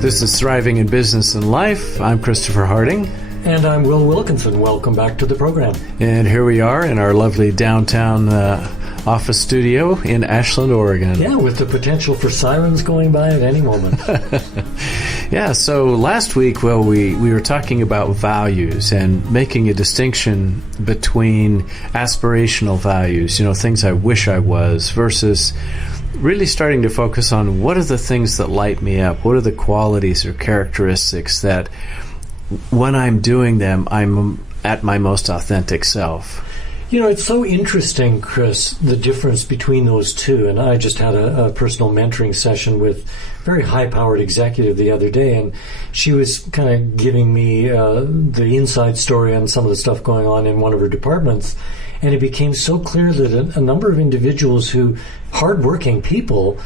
This is Thriving in Business and Life. I'm Christopher Harding. And I'm Will Wilkinson. Welcome back to the program. And here we are in our lovely downtown office studio in Ashland, Oregon. Yeah, with the potential for sirens going by at any moment. Yeah, so last week, well, we were talking about values and making a distinction between aspirational values, things I wish I was, versus really starting to focus on what are the things that light me up, what are the qualities or characteristics that when I'm doing them, I'm at my most authentic self. It's so interesting, Chris, the difference between those two. And I just had a personal mentoring session with a very high-powered executive the other day, and she was kind of giving me the inside story on some of the stuff going on in one of her departments. And it became so clear that a number of individuals who, hardworking people,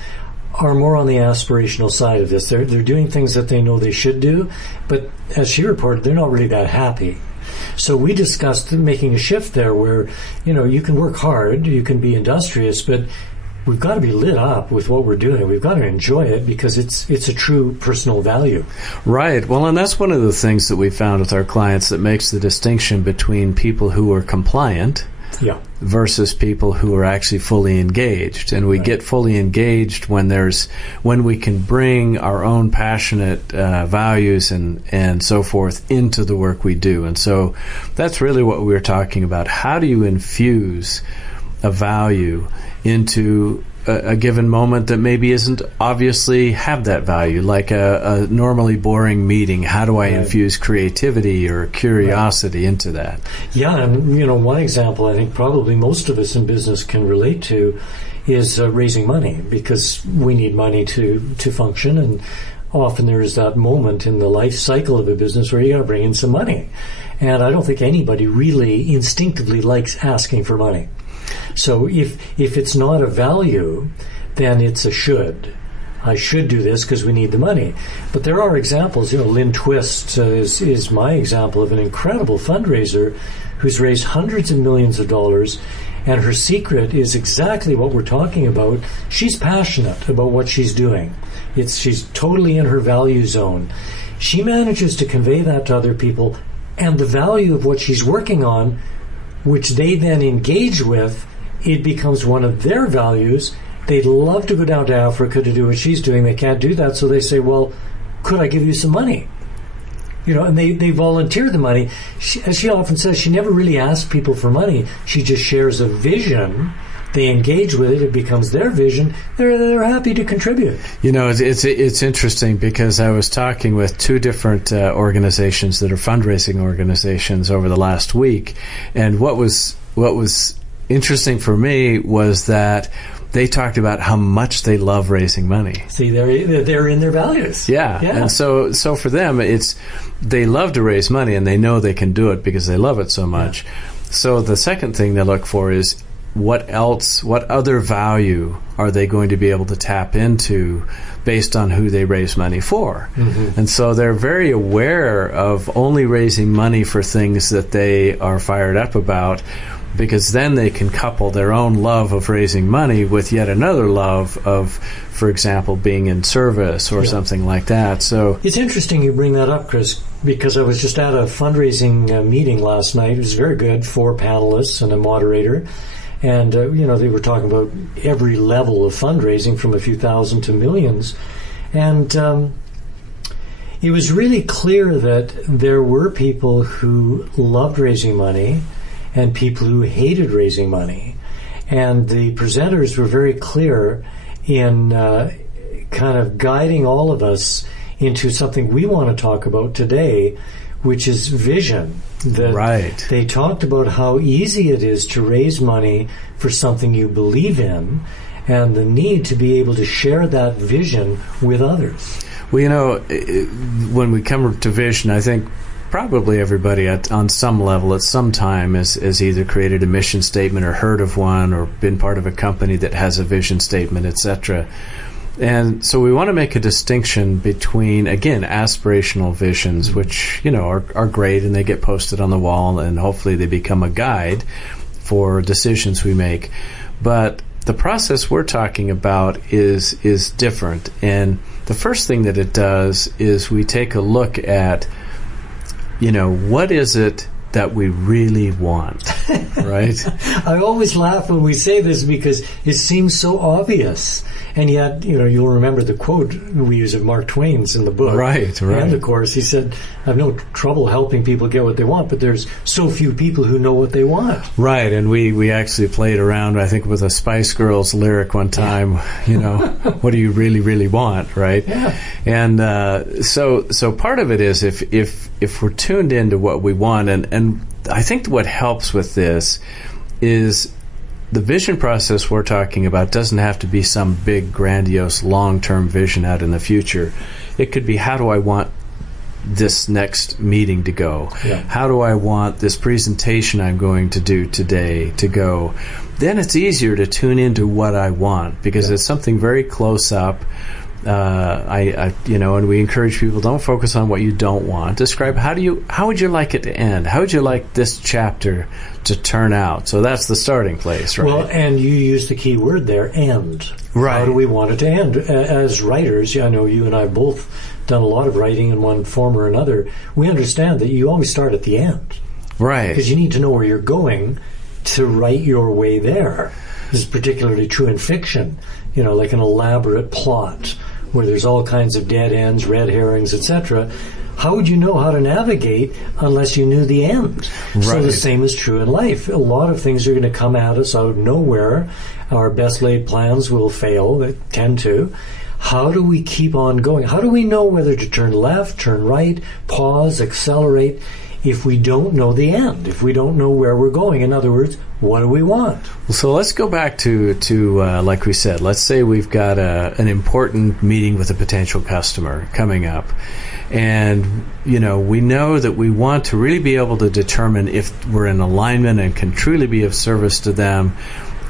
are more on the aspirational side of this. They're doing things that they know they should do, but as she reported, they're not really that happy. So we discussed making a shift there where, you can work hard, you can be industrious, but we've got to be lit up with what we're doing. We've got to enjoy it because it's a true personal value. Right. Well, and that's one of the things that we found with our clients that makes the distinction between people who are compliant versus people who are actually fully engaged. And we get fully engaged when we can bring our own passionate values and so forth into the work we do. And so that's really what we were talking about. How do you infuse a value into a given moment that maybe isn't obviously have that value, like a normally boring meeting? How do I infuse creativity or curiosity into that? Yeah, and one example I think probably most of us in business can relate to is raising money, because we need money to function, and often there is that moment in the life cycle of a business where you got to bring in some money. And I don't think anybody really instinctively likes asking for money. So if it's not a value, then it's a should. I should do this because we need the money. But there are examples. Lynn Twist is my example of an incredible fundraiser who's raised hundreds of millions of dollars, and her secret is exactly what we're talking about. She's passionate about what she's doing. She's totally in her value zone. She manages to convey that to other people, and the value of what she's working on, which they then engage with, it becomes one of their values. They'd love to go down to Africa to do what she's doing. They can't do that, so they say, well, could I give you some money? And they volunteer the money. As she often says, she never really asks people for money. She just shares a vision. They engage with it. It becomes their vision. They're happy to contribute. It's interesting because I was talking with two different organizations that are fundraising organizations over the last week, and what was interesting for me was that they talked about how much they love raising money. See, they're in their values. Yeah. And so for them, they love to raise money, and they know they can do it because they love it so much. Yeah. So the second thing they look for is what other value are they going to be able to tap into based on who they raise money for? Mm-hmm. And so they're very aware of only raising money for things that they are fired up about, because then they can couple their own love of raising money with yet another love of, for example, being in service or something like that. So it's interesting you bring that up, Chris, because I was just at a fundraising meeting last night. It was very good, 4 panelists and a moderator. And, they were talking about every level of fundraising from a few thousand to millions. And it was really clear that there were people who loved raising money and people who hated raising money. And the presenters were very clear in kind of guiding all of us into something we want to talk about today, which is vision. Right. They talked about how easy it is to raise money for something you believe in, and the need to be able to share that vision with others. Well, when we come to vision, I think probably everybody on some level at some time has either created a mission statement or heard of one or been part of a company that has a vision statement, etc. And so we want to make a distinction between, again, aspirational visions, which, are great and they get posted on the wall and hopefully they become a guide for decisions we make. But the process we're talking about is different. And the first thing that it does is we take a look at, what is it that we really want, right? I always laugh when we say this because it seems so obvious. And yet, you'll remember the quote we use of Mark Twain's in the book. Right. And, of course, he said, I have no trouble helping people get what they want, but there's so few people who know what they want. Right, and we actually played around, I think, with a Spice Girls lyric one time, what do you really, really want, right? Yeah. And so part of it is if we're tuned into what we want, and I think what helps with this is the vision process we're talking about doesn't have to be some big, grandiose, long-term vision out in the future. It could be, how do I want this next meeting to go? Yeah. How do I want this presentation I'm going to do today to go? Then it's easier to tune into what I want because it's something very close up. And we encourage people, don't focus on what you don't want. Describe how would you like it to end? How would you like this chapter to turn out? So that's the starting place, right? Well, and you used the key word there, end. Right. How do we want it to end? As writers, I know you and I have both done a lot of writing in one form or another. We understand that you always start at the end. Right. Because you need to know where you're going to write your way there. This is particularly true in fiction, like an elaborate plot where there's all kinds of dead ends, red herrings, etc. How would you know how to navigate unless you knew the end? Right. So the same is true in life. A lot of things are going to come at us out of nowhere. Our best laid plans will fail. They tend to. How do we keep on going? How do we know whether to turn left, turn right, pause, accelerate, if we don't know the end, if we don't know where we're going? In other words, what do we want? So let's go back to like we said, let's say we've got an important meeting with a potential customer coming up. And, we know that we want to really be able to determine if we're in alignment and can truly be of service to them.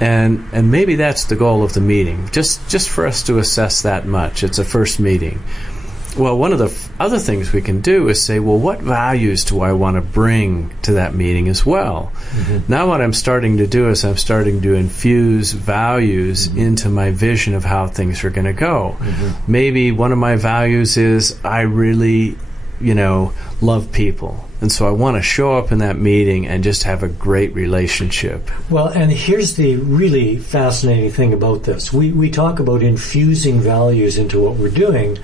And maybe that's the goal of the meeting, just for us to assess that much. It's a first meeting. Well, one of the other things we can do is say, well, what values do I want to bring to that meeting as well? Mm-hmm. Now what I'm starting to do is I'm starting to infuse values into my vision of how things are going to go. Mm-hmm. Maybe one of my values is I really, love people. And so I want to show up in that meeting and just have a great relationship. Well, and here's the really fascinating thing about this. We talk about infusing values into what we're doing.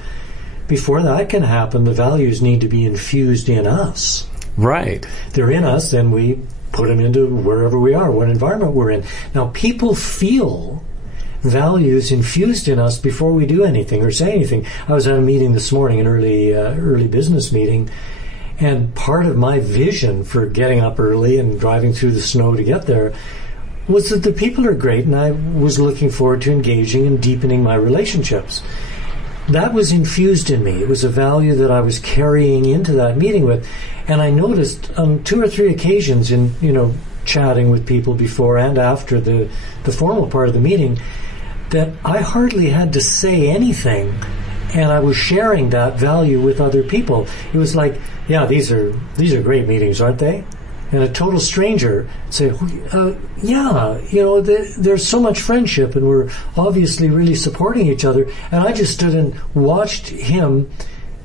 Before that can happen, the values need to be infused in us. Right. They're in us, then we put them into wherever we are, what environment we're in. Now, people feel values infused in us before we do anything or say anything. I was at a meeting this morning, an early business meeting, and part of my vision for getting up early and driving through the snow to get there was that the people are great, and I was looking forward to engaging and deepening my relationships. That was infused in me. It was a value that I was carrying into that meeting with. And I noticed on 2 or 3 occasions in, chatting with people before and after the formal part of the meeting that I hardly had to say anything, and I was sharing that value with other people. It was like, yeah, these are great meetings, aren't they? And a total stranger say, there's so much friendship and we're obviously really supporting each other. And I just stood and watched him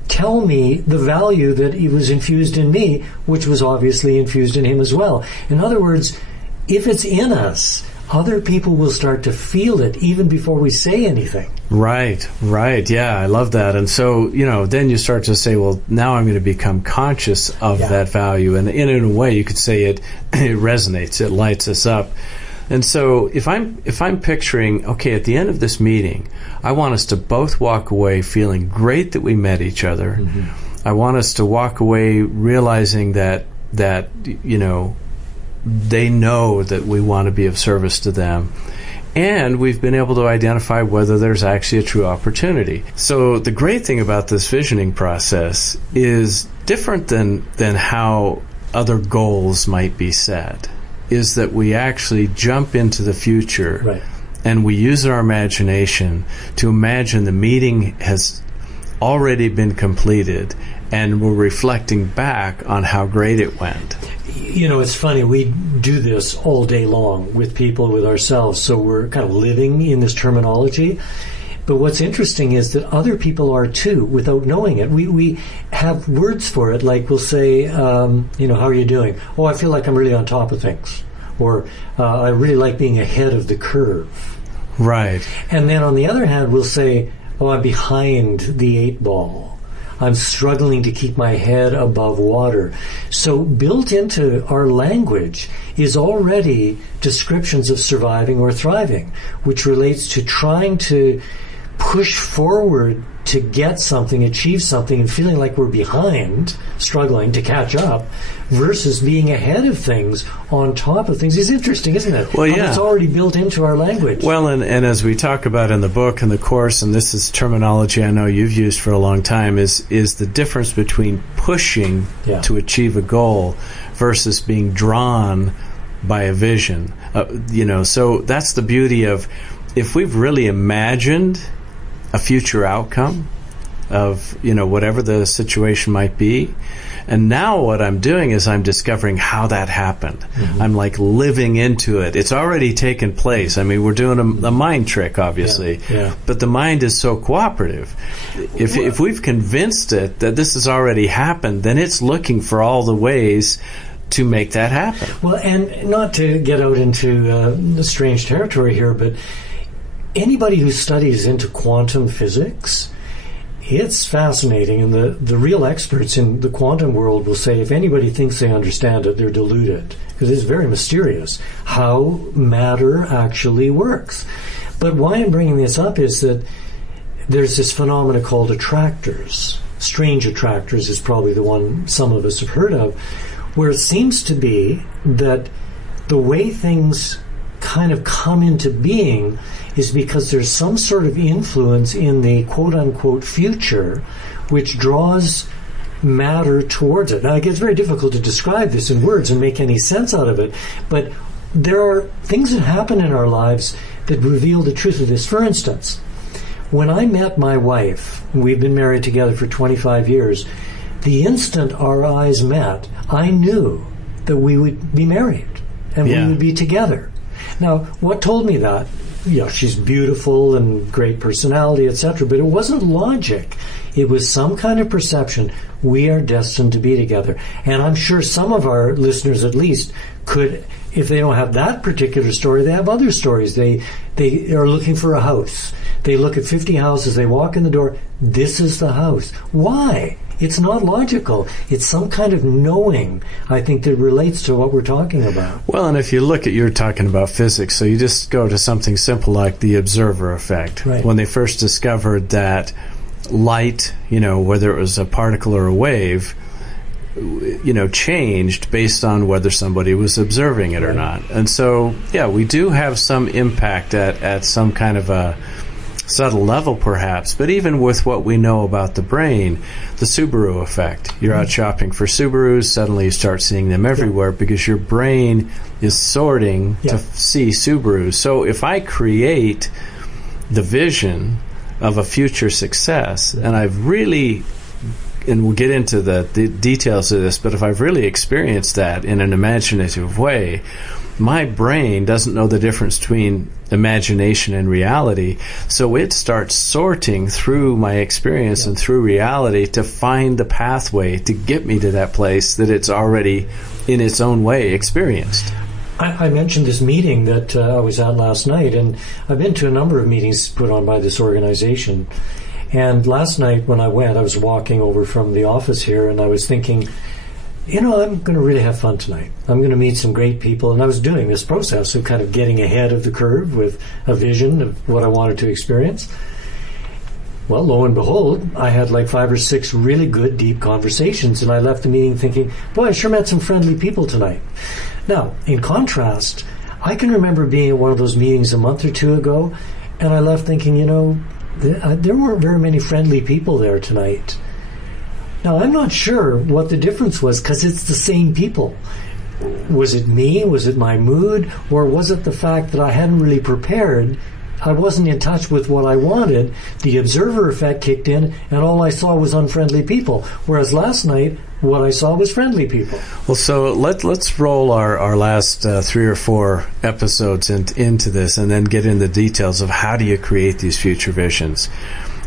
tell me the value that he was infused in me, which was obviously infused in him as well. In other words, if it's in us, other people will start to feel it even before we say anything. Right. Yeah, I love that. And so, then you start to say, well, now I'm going to become conscious of that value. And in a way, you could say it resonates, it lights us up. And so if I'm picturing, okay, at the end of this meeting, I want us to both walk away feeling great that we met each other. Mm-hmm. I want us to walk away realizing that they know that we want to be of service to them. And we've been able to identify whether there's actually a true opportunity. So the great thing about this visioning process is different than how other goals might be set, is that we actually jump into the future. Right. And we use our imagination to imagine the meeting has already been completed and we're reflecting back on how great it went. it's funny, we do this all day long with people, with ourselves, so we're kind of living in this terminology. But what's interesting is that other people are too, without knowing it. We have words for it, like we'll say, how are you doing? Oh, I feel like I'm really on top of things. Or I really like being ahead of the curve. Right. And then on the other hand, we'll say, oh, I'm behind the 8 ball. I'm struggling to keep my head above water. So built into our language is already descriptions of surviving or thriving, which relates to trying to push forward to get something, achieve something, and feeling like we're behind, struggling to catch up, versus being ahead of things, on top of things. It's interesting, isn't it? Well, yeah. It's already built into our language. Well, and as we talk about in the book and the course, and this is terminology I know you've used for a long time, is the difference between pushing to achieve a goal versus being drawn by a vision. So that's the beauty of, if we've really imagined a future outcome of whatever the situation might be, and now what I'm doing is I'm discovering how that happened. Mm-hmm. I'm like living into it. It's already taken place. I mean, we're doing a mind trick, obviously, but the mind is so cooperative. If we've convinced it that this has already happened, then it's looking for all the ways to make that happen. Well, and not to get out into strange territory here, but anybody who studies into quantum physics, it's fascinating, and the real experts in the quantum world will say if anybody thinks they understand it, they're deluded, because it's very mysterious how matter actually works. But why I'm bringing this up is that there's this phenomena called attractors. Strange attractors is probably the one some of us have heard of, where it seems to be that the way things kind of come into being is because there's some sort of influence in the quote-unquote future which draws matter towards it. Now, it gets very difficult to describe this in words and make any sense out of it, but there are things that happen in our lives that reveal the truth of this. For instance, when I met my wife, we've been married together for 25 years, the instant our eyes met, I knew that we would be married and we would be together. Now, what told me that? She's beautiful and great personality, etc., but it wasn't logic. It was some kind of perception. We are destined to be together. And I'm sure some of our listeners, at least, could, if they don't have that particular story, they have other stories. They are looking for a house. They look at 50 houses. They walk in the door. This is the house. Why? It's not logical. It's some kind of knowing, I think, that relates to what we're talking about. Well, and if you look at, you're talking about physics, so you just go to something simple like the observer effect. Right. When they first discovered that light, whether it was a particle or a wave, changed based on whether somebody was observing it or not. And so, we do have some impact at some kind of a subtle level, perhaps, but even with what we know about the brain, the Subaru effect. You're out shopping for Subarus, suddenly you start seeing them everywhere because your brain is sorting to see Subarus. So if I create the vision of a future success, and I've really, and we'll get into the details of this, but if I've really experienced that in an imaginative way, my brain doesn't know the difference between imagination and reality, so it starts sorting through my experience and through reality to find the pathway to get me to that place that it's already, in its own way, experienced. I mentioned this meeting that I was at last night, and I've been to a number of meetings put on by this organization. And last night when I went, I was walking over from the office here, and I was thinking, I'm going to really have fun tonight. I'm going to meet some great people. And I was doing this process of kind of getting ahead of the curve with a vision of what I wanted to experience. Well, lo and behold, I had like 5 or 6 really good, deep conversations, and I left the meeting thinking, boy, I sure met some friendly people tonight. Now, in contrast, I can remember being at one of those meetings a month or 2 ago, and I left thinking, there weren't very many friendly people there tonight. Now, I'm not sure what the difference was, because it's the same people. Was it me? Was it my mood? Or was it the fact that I hadn't really prepared I wasn't in touch with what I wanted. The observer effect kicked in, and all I saw was unfriendly people. Whereas last night, what I saw was friendly people. Well, so let's roll our last 3 or 4 episodes into this, and then get into the details of how do you create these future visions.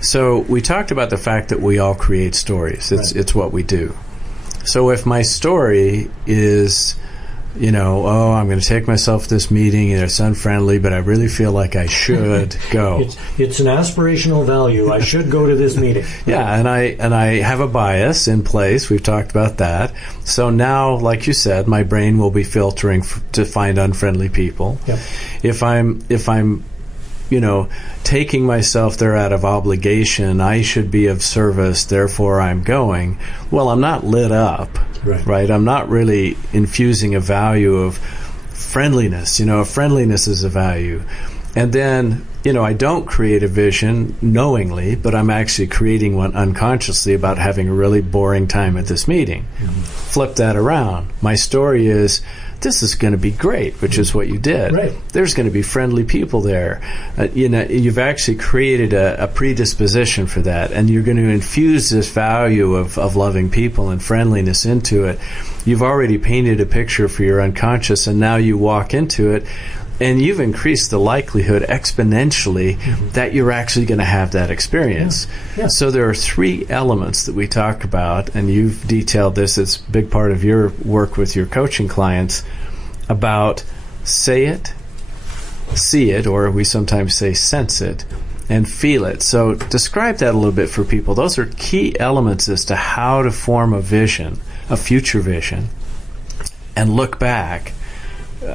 So we talked about the fact that we all create stories. It's what we do. So if my story is, I'm going to take myself to this meeting and it's unfriendly, but I really feel like I should go. It's an aspirational value. I should go to this meeting. Yeah, and I have a bias in place. We've talked about that. So now, like you said, my brain will be filtering to find unfriendly people. Yep. If I'm taking myself there out of obligation, I should be of service, therefore I'm going. Well, I'm not lit up, right? I'm not really infusing a value of friendliness. Friendliness is a value. And then, I don't create a vision knowingly, but I'm actually creating one unconsciously about having a really boring time at this meeting. Mm-hmm. Flip that around. My story is, this is going to be great, which is what you did. Right. There's going to be friendly people there. You've actually created a predisposition for that, and you're going to infuse this value of loving people and friendliness into it. You've already painted a picture for your unconscious, and now you walk into it, and you've increased the likelihood exponentially that you're actually going to have that experience. Yeah. So there are 3 elements that we talk about, and you've detailed this. It's a big part of your work with your coaching clients about say it, see it, or we sometimes say sense it, and feel it. So describe that a little bit for people. Those are key elements as to how to form a vision, a future vision, and look back,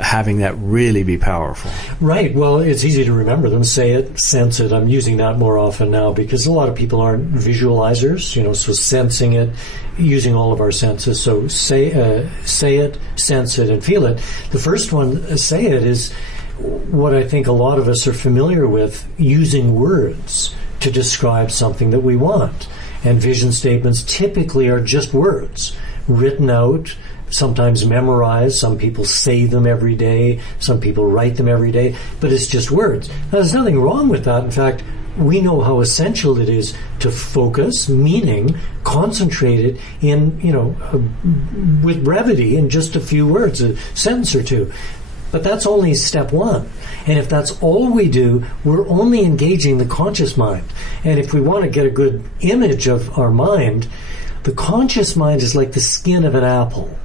having that really be powerful. Right. Well, it's easy to remember them. Say it, sense it. I'm using that more often now because a lot of people aren't visualizers, so sensing it, using all of our senses. So say it, sense it, and feel it. The first one, say it, is what I think a lot of us are familiar with, using words to describe something that we want. And vision statements typically are just words written out, sometimes memorized. Some people say them every day. Some people write them every day. But it's just words. Now, there's nothing wrong with that. In fact, we know how essential it is to focus, meaning concentrate it in, with brevity in just a few words, a sentence or two. But that's only step one. And if that's all we do, we're only engaging the conscious mind. And if we want to get a good image of our mind, the conscious mind is like the skin of an apple.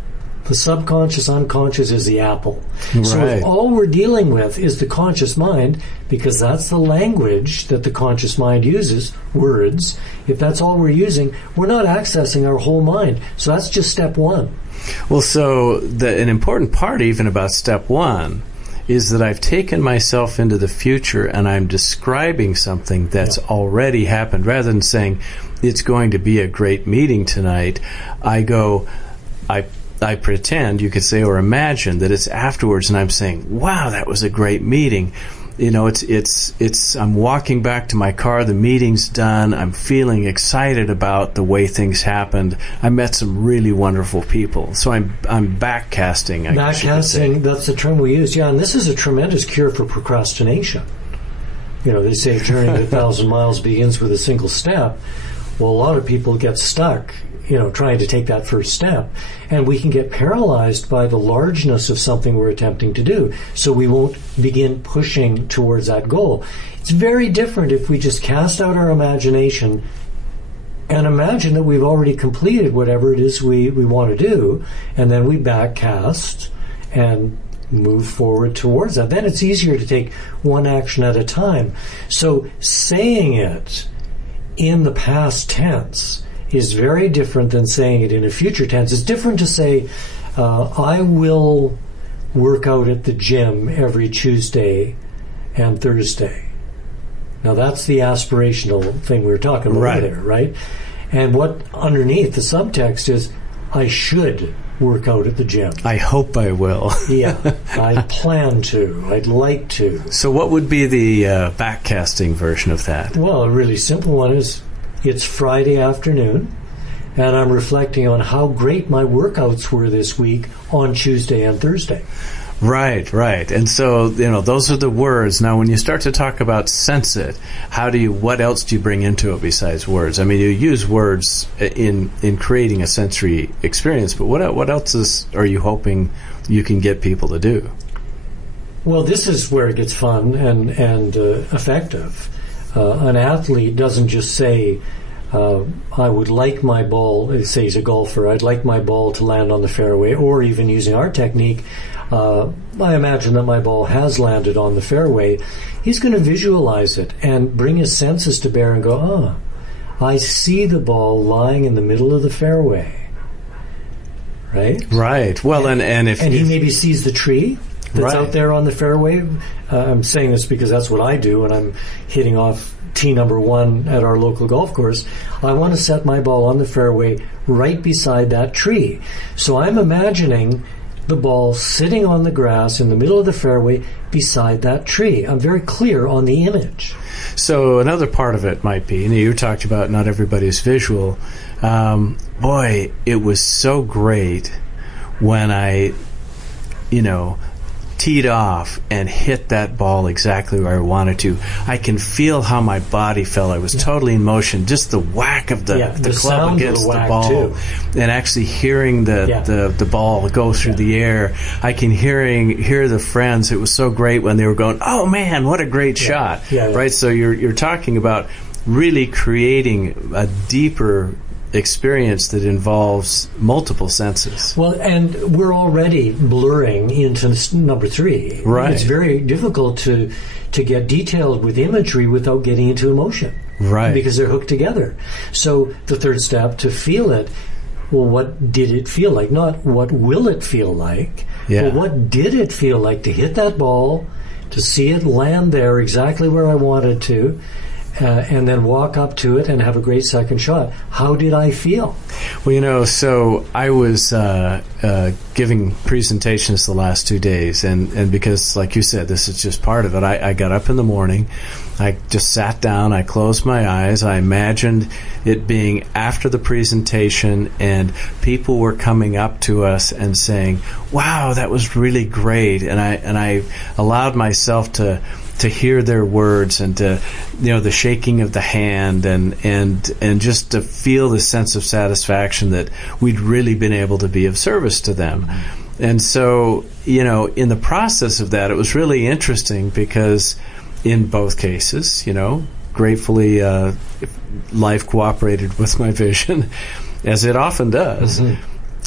The subconscious, unconscious is the apple. Right. So if all we're dealing with is the conscious mind, because that's the language that the conscious mind uses, words, if that's all we're using, we're not accessing our whole mind. So that's just step one. Well, so an important part even about step one is that I've taken myself into the future and I'm describing something that's already happened. Rather than saying, it's going to be a great meeting tonight, I pretend, you could say, or imagine that it's afterwards, and I'm saying, wow, that was a great meeting. I'm walking back to my car, the meeting's done, I'm feeling excited about the way things happened. I met some really wonderful people. So I'm backcasting. Backcasting, that's the term we use. Yeah, and this is a tremendous cure for procrastination. They say a journey of 1,000 miles begins with a single step. Well, a lot of people get stuck trying to take that first step. And we can get paralyzed by the largeness of something we're attempting to do. So we won't begin pushing towards that goal. It's very different if we just cast out our imagination and imagine that we've already completed whatever it is we want to do, and then we backcast and move forward towards that. Then it's easier to take one action at a time. So saying it in the past tense is very different than saying it in a future tense. It's different to say, I will work out at the gym every Tuesday and Thursday. Now that's the aspirational thing we were talking about there, right? And what underneath the subtext is, I should work out at the gym. I hope I will. Yeah, I plan to. I'd like to. So what would be the backcasting version of that? Well, a really simple one is, it's Friday afternoon, and I'm reflecting on how great my workouts were this week on Tuesday and Thursday. Right. And so, those are the words. Now, when you start to talk about sense it, what else do you bring into it besides words? I mean, you use words in creating a sensory experience, but what else are you hoping you can get people to do? Well, this is where it gets fun and effective. An athlete doesn't just say, I would like my ball, say he's a golfer, I'd like my ball to land on the fairway, or even using our technique, I imagine that my ball has landed on the fairway. He's going to visualize it and bring his senses to bear and go, I see the ball lying in the middle of the fairway. Right? Well, and he maybe sees the tree that's out there on the fairway. I'm saying this because that's what I do when I'm hitting off tee number 1 at our local golf course. I want to set my ball on the fairway right beside that tree. So I'm imagining the ball sitting on the grass in the middle of the fairway beside that tree. I'm very clear on the image. So another part of it might be, you talked about not everybody's visual. Boy, it was so great when I, teed off and hit that ball exactly where I wanted to. I can feel how my body felt. I was totally in motion. Just the whack of the club against the ball, too. And actually hearing the ball go through the air. I can hear the friends. It was so great when they were going, "Oh man, what a great shot!" Right. So you're talking about really creating a deeper experience that involves multiple senses. Well, and we're already blurring into number 3. Right. It's very difficult to get detailed with imagery without getting into emotion. Right. Because they're hooked together. So the third step, to feel it, well, what did it feel like? Not what will it feel like. Yeah. Well, what did it feel like to hit that ball, to see it land there exactly where I wanted to, and then walk up to it and have a great second shot. How did I feel? Well, so I was giving presentations the last 2 days, and because, like you said, this is just part of it, I got up in the morning, I just sat down, I closed my eyes, I imagined it being after the presentation, and people were coming up to us and saying, "Wow, that was really great," and I allowed myself to hear their words and to, the shaking of the hand and just to feel the sense of satisfaction that we'd really been able to be of service to them. And so, in the process of that, it was really interesting because in both cases, gratefully, life cooperated with my vision, as it often does. Mm-hmm.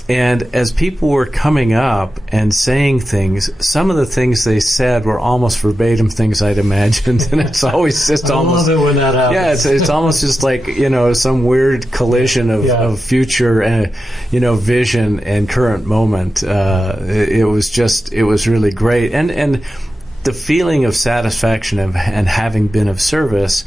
And as people were coming up and saying things, some of the things they said were almost verbatim things I'd imagined, and it's always just almost. I love it when that happens. Yeah, it's almost just like some weird collision of future and vision and current moment. It was really great, and the feeling of satisfaction and having been of service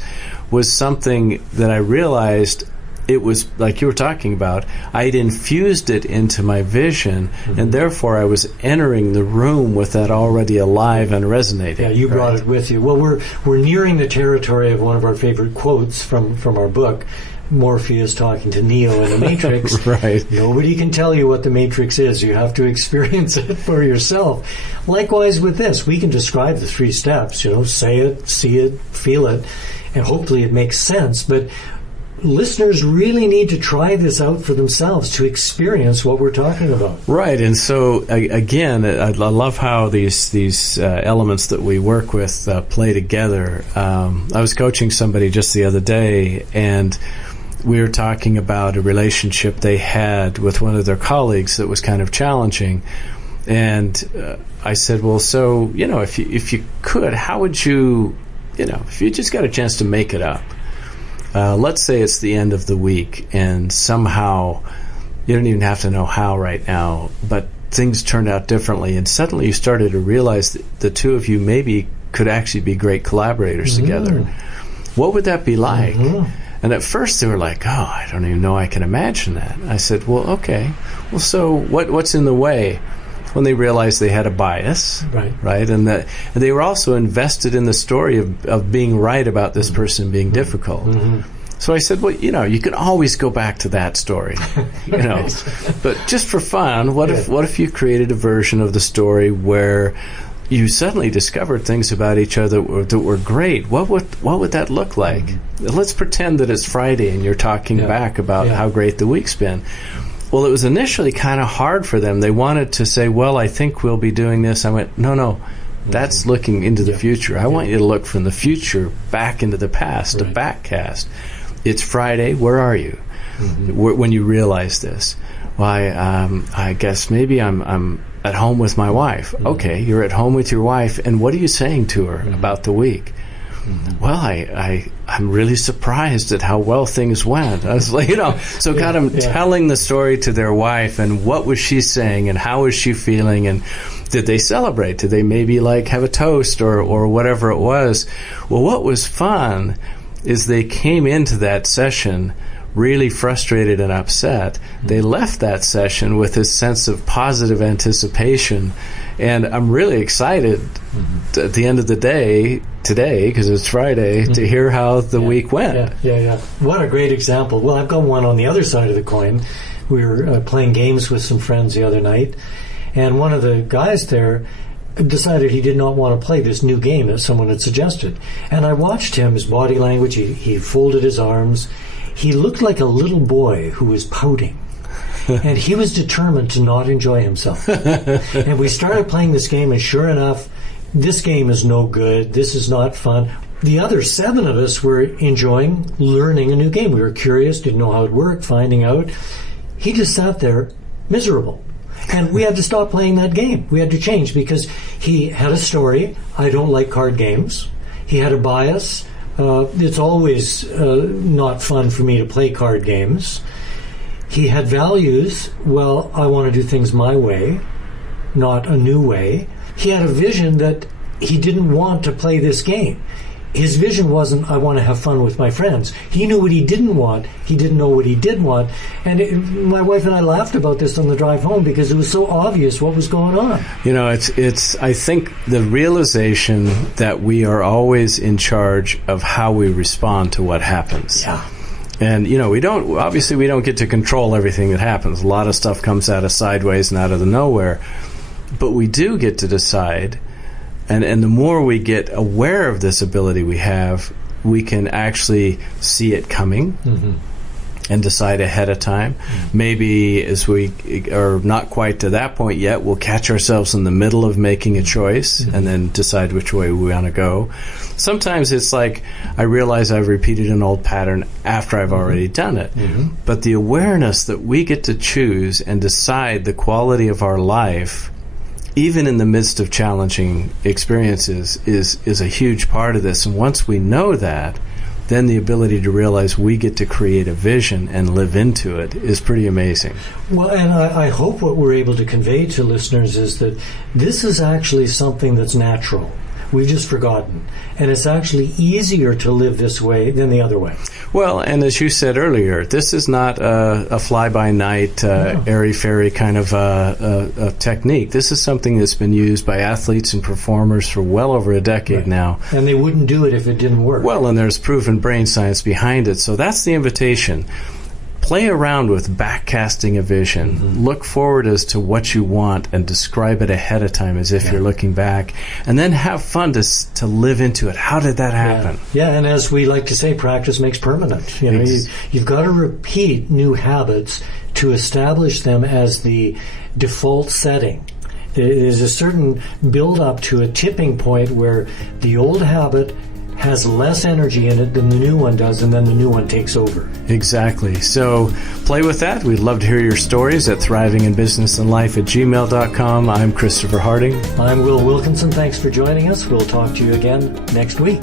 was something that I realized. It was like you were talking about. I'd infused it into my vision, and therefore I was entering the room with that already alive and resonating. Yeah, you brought it with you. Well, we're nearing the territory of one of our favorite quotes from our book, Morpheus talking to Neo in The Matrix. Right. Nobody can tell you what the Matrix is. You have to experience it for yourself. Likewise with this, we can describe the 3 steps. Say it, see it, feel it, and hopefully it makes sense. But listeners really need to try this out for themselves to experience what we're talking about. Right, and so again, I love how these elements that we work with play together. I was coaching somebody just the other day, and we were talking about a relationship they had with one of their colleagues that was kind of challenging. And I said, well, so, if you could, how would you, if you just got a chance to make it up, let's say it's the end of the week and somehow you don't even have to know how right now, but things turned out differently, and suddenly you started to realize that the two of you maybe could actually be great collaborators together. What would that be like? And at first they were like, "Oh, I don't even know I can imagine that." I said, "Well, okay. Well, so what's in the way?" When they realized they had a bias, right, and that they were also invested in the story of being right about this person being difficult. So I said, well, you can always go back to that story, but just for fun, what if you created a version of the story where you suddenly discovered things about each other that were great? What would that look like? Let's pretend that it's Friday and you're talking back about how great the week's been. Well, it was initially kind of hard for them. They wanted to say, well, I think we'll be doing this. I went, no. That's looking into the future. I want you to look from the future back into the past, a backcast. It's Friday. Where are you when you realize this? Why, I guess maybe I'm at home with my wife. Okay, you're at home with your wife, and what are you saying to her about the week? Well, I'm really surprised at how well things went. I was like, so kind of telling the story to their wife, and what was she saying, and how was she feeling, and did they celebrate? Did they maybe have a toast or whatever it was? Well, what was fun is they came into that session really frustrated and upset. They left that session with this sense of positive anticipation. And I'm really excited at the end of the day, today, because it's Friday, to hear how the week went. Yeah. What a great example. Well, I've got one on the other side of the coin. We were playing games with some friends the other night, and one of the guys there decided he did not want to play this new game that someone had suggested. And I watched him, his body language, he folded his arms. He looked like a little boy who was pouting. And he was determined to not enjoy himself. And we started playing this game, and sure enough, this game is no good. This is not fun. The other 7 of us were enjoying learning a new game. We were curious, didn't know how it worked, finding out. He just sat there miserable. And we had to stop playing that game. We had to change because he had a story. I don't like card games. He had a bias. It's always not fun for me to play card games. He had values. Well, I want to do things my way, not a new way. He had a vision that he didn't want to play this game. His vision wasn't, I want to have fun with my friends. He knew what he didn't want. He didn't know what he did want. And my wife and I laughed about this on the drive home because it was so obvious what was going on. It's. I think the realization that we are always in charge of how we respond to what happens. Yeah. And, we don't get to control everything that happens. A lot of stuff comes out of sideways and out of the nowhere. But we do get to decide. And the more we get aware of this ability we have, we can actually see it coming and decide ahead of time. Maybe as we are not quite to that point yet, we'll catch ourselves in the middle of making a choice and then decide which way we want to go. Sometimes it's like I realize I've repeated an old pattern after I've already done it. But the awareness that we get to choose and decide the quality of our life, even in the midst of challenging experiences, is a huge part of this. And once we know that, then the ability to realize we get to create a vision and live into it is pretty amazing. Well, and I hope what we're able to convey to listeners is that this is actually something that's natural. We've just forgotten. And it's actually easier to live this way than the other way. Well, and as you said earlier, this is not a fly-by-night, airy-fairy kind of a technique. This is something that's been used by athletes and performers for well over a decade now. And they wouldn't do it if it didn't work. Well, and there's proven brain science behind it. So that's the invitation. Play around with backcasting a vision. Look forward as to what you want and describe it ahead of time as if you're looking back. And then have fun to live into it. How did that happen? Yeah, and as we like to say, practice makes permanent. You've got to repeat new habits to establish them as the default setting. There's a certain build-up to a tipping point where the old habit has less energy in it than the new one does, and then the new one takes over. Exactly. So play with that. We'd love to hear your stories at thrivinginbusinessandlife@gmail.com. I'm Christopher Harding. I'm Will Wilkinson. Thanks for joining us. We'll talk to you again next week.